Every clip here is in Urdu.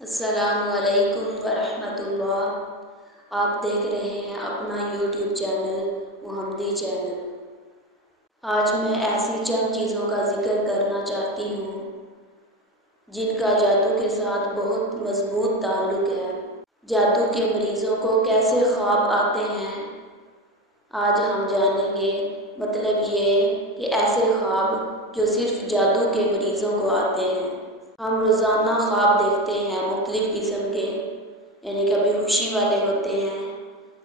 السلام علیکم ورحمۃ اللہ۔ آپ دیکھ رہے ہیں اپنا یوٹیوب چینل محمدی چینل۔ آج میں ایسی چند چیزوں کا ذکر کرنا چاہتی ہوں جن کا جادو کے ساتھ بہت مضبوط تعلق ہے۔ جادو کے مریضوں کو کیسے خواب آتے ہیں، آج ہم جانیں گے۔ مطلب یہ کہ ایسے خواب جو صرف جادو کے مریضوں کو آتے ہیں۔ ہم روزانہ خواب دیکھتے ہیں مختلف قسم کے، یعنی کبھی خوشی والے ہوتے ہیں،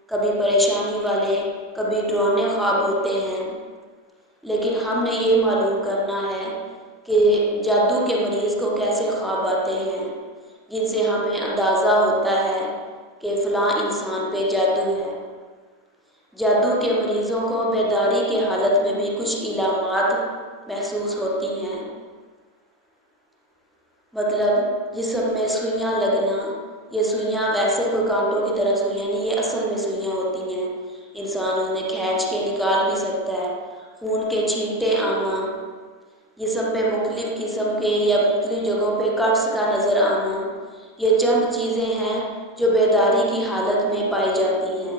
کبھی پریشانی والے، کبھی ڈراؤنے خواب ہوتے ہیں۔ لیکن ہم نے یہ معلوم کرنا ہے کہ جادو کے مریض کو کیسے خواب آتے ہیں جن سے ہمیں اندازہ ہوتا ہے کہ فلاں انسان پہ جادو ہے۔ جادو کے مریضوں کو بیداری کے حالت میں بھی کچھ علامات محسوس ہوتی ہیں، مطلب جسم میں سوئیاں لگنا۔ یہ سوئیاں ویسے کوئی کانٹوں کی طرح سوئیاں نہیں، یہ اصل میں سوئیاں ہوتی ہیں، انسان انہیں کھینچ کے نکال بھی سکتا ہے۔ خون کے چھینٹے آنا، جسم پہ مختلف قسم کے یا مختلف جگہوں پہ کٹس کا نظر آنا، یہ چند چیزیں ہیں جو بیداری کی حالت میں پائی جاتی ہیں۔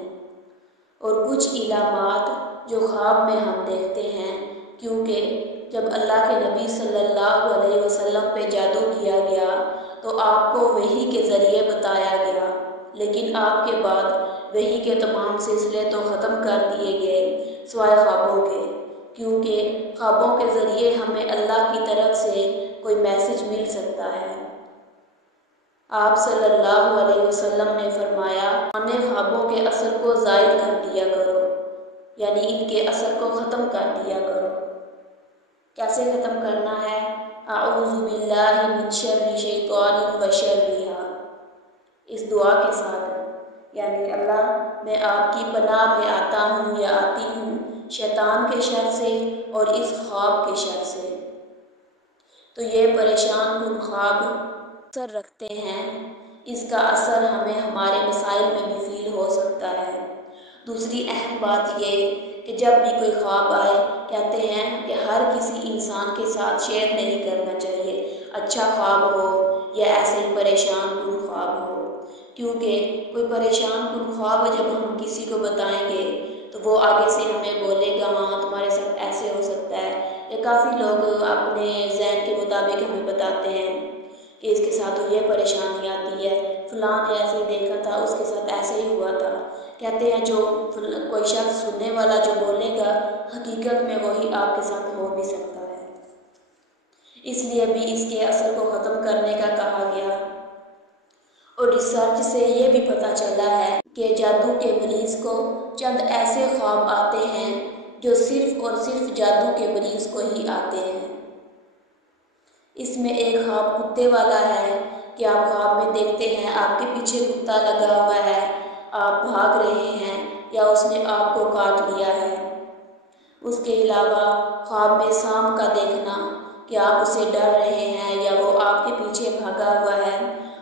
اور کچھ علامات جو خواب میں ہم دیکھتے ہیں، کیونکہ جب اللہ کے نبی صلی اللہ علیہ وسلم پہ جادو کیا گیا تو آپ کو وحی کے ذریعے بتایا گیا، لیکن آپ کے بعد وحی کے تمام سلسلے تو ختم کر دیے گئے سوائے خوابوں کے، کیونکہ خوابوں کے ذریعے ہمیں اللہ کی طرف سے کوئی میسج مل سکتا ہے۔ آپ صلی اللہ علیہ وسلم نے فرمایا، اپنے خوابوں کے اثر کو زائل کر دیا کرو، یعنی ان کے اثر کو ختم کر دیا کرو۔ کیسے ختم کرنا ہے؟ اعوذ باللہ من شر شیطان و شرہا، اس دعا کے ساتھ، یعنی اللہ میں آپ کی پناہ میں آتا ہوں یا آتی ہوں شیطان کے شر سے اور اس خواب کے شر سے۔ تو یہ پریشان کن خواب اثر رکھتے ہیں، اس کا اثر ہمیں ہمارے مسائل میں بھی فیل ہو سکتا ہے۔ دوسری اہم بات یہ کہ جب بھی کوئی خواب آئے، کہتے ہیں کہ ہر کسی انسان کے ساتھ شیئر نہیں کرنا چاہیے، اچھا خواب ہو یا ایسے ہی پریشان کن خواب ہو، کیونکہ کوئی پریشان کن خواب جب ہم کسی کو بتائیں گے تو وہ آگے سے ہمیں بولے گا ہاں تمہارے ساتھ ایسے ہو سکتا ہے، یا کافی لوگ اپنے ذہن کے مطابق ہمیں بتاتے ہیں کہ اس کے ساتھ تو یہ پریشانی آتی ہے، فلاں نے ایسے دیکھا تھا، اس کے ساتھ ایسے ہی ہوا تھا۔ کہتے ہیں جو کوئی شخص سننے والا جو بولے گا، حقیقت میں وہی آپ کے ساتھ ہو بھی سکتا ہے، اس لیے بھی اس کے اثر کو ختم کرنے کا کہا گیا۔ اور ریسرچ سے یہ بھی پتہ چلا ہے کہ جادو کے مریض کو چند ایسے خواب آتے ہیں جو صرف اور صرف جادو کے مریض کو ہی آتے ہیں۔ اس میں ایک خواب کتے والا ہے کہ آپ خواب میں دیکھتے ہیں آپ کے پیچھے کتا لگا ہوا ہے، آپ بھاگ رہے ہیں یا اس نے آپ کو کاٹ لیا ہے۔ اس کے علاوہ خواب میں سانپ کا دیکھنا کہ آپ اسے ڈر رہے ہیں یا وہ آپ کے پیچھے بھاگا ہوا ہے۔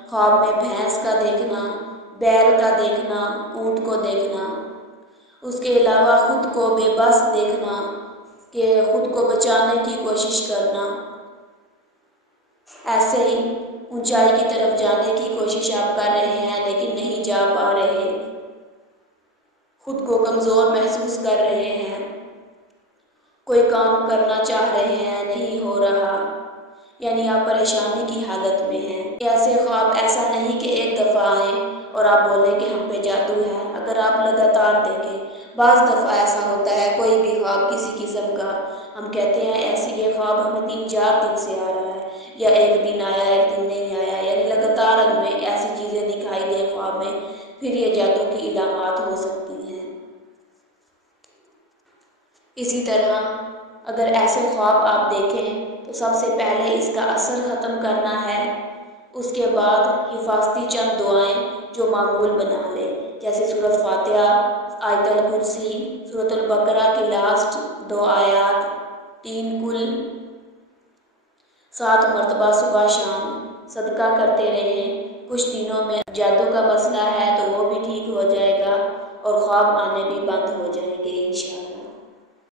خواب میں بھینس کا دیکھنا، بیل کا دیکھنا، اونٹ کو دیکھنا۔ اس کے علاوہ خود کو بے بس دیکھنا کہ خود کو بچانے کی کوشش کرنا، ایسے ہی اونچائی کی طرف جانے کی کوشش آپ کر رہے ہیں لیکن نہیں جا پا رہے، خود کو کمزور محسوس کر رہے ہیں، کوئی کام کرنا چاہ رہے ہیں نہیں ہو رہا، یعنی آپ پریشانی کی حالت میں ہیں۔ ایسے خواب ایسا نہیں کہ ایک دفعہ آئیں اور آپ بولیں کہ ہم پہ جادو ہے۔ اگر آپ لگاتار دیکھیں، بعض دفعہ ایسا ہوتا ہے کوئی بھی خواب کسی قسم کا، ہم کہتے ہیں ایسے یہ خواب ہمیں 3-4 دن سے آ رہا ہے، یا ایک دن آیا ایک دن نہیں آیا، یعنی لگاتار ہمیں ایسی چیزیں دکھائی دیں خواب میں، پھر یہ جادو کی علامات ہو سکتی ہیں۔ اسی طرح اگر ایسے خواب آپ دیکھیں تو سب سے پہلے اس کا اثر ختم کرنا ہے، اس کے بعد حفاظتی چند دعائیں جو معمول بنا لیں، جیسے سورۃ فاتحہ، آیت الکرسی، سورۃ البقرہ کی لاسٹ 2 آیات، 3 کل، 7 مرتبہ صبح شام صدقہ کرتے رہیں۔ کچھ دنوں میں جادو کا مسئلہ ہے تو وہ بھی ٹھیک ہو جائے گا اور خواب آنے بھی بند ہو جائیں گے انشاءاللہ۔